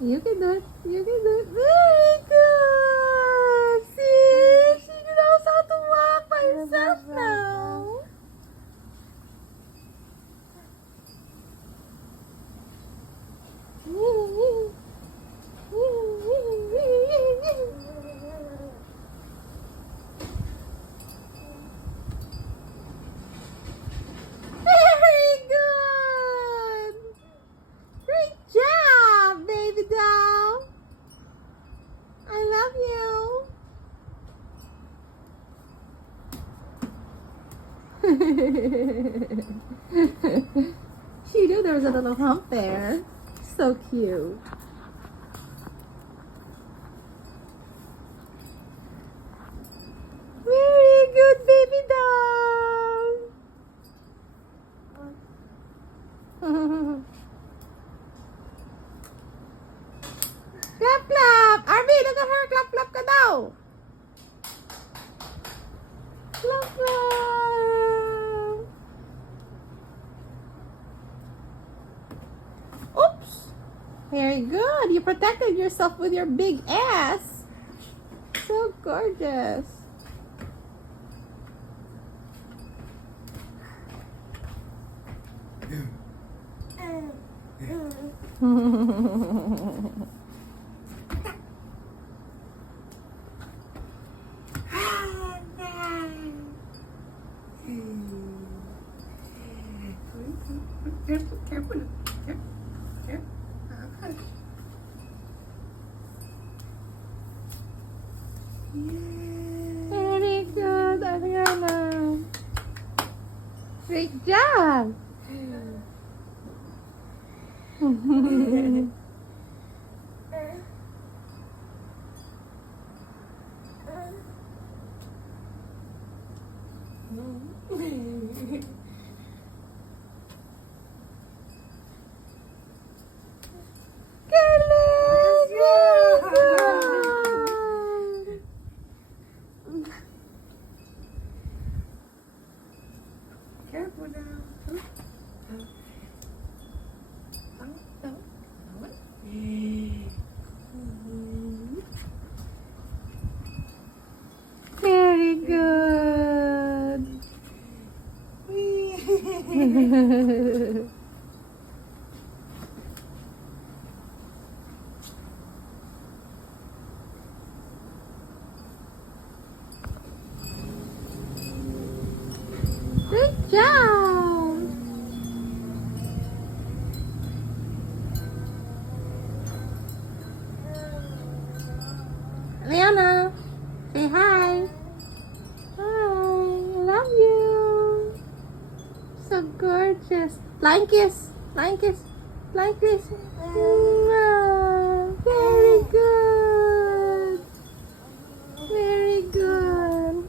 You can do it. You can do it. Very good. See, she knows how to walk by herself now. Very good. Great job, baby doll. I love you. She knew there was a little hump there. So cute. Very good, baby doll. Clap, clap. Arby, look at her. Clap, clap ka daw. Clap, clap. Oops. Very good. You protected yourself with your big ass. So gorgeous. Careful, careful. Careful, careful. Very good, Ariana. Great job. Careful now. Very good. Good job. Leona, say hi. Hi, I love you. So gorgeous. Flying kiss. Flying kiss. Flying kiss. Mwah. Very good. Very good.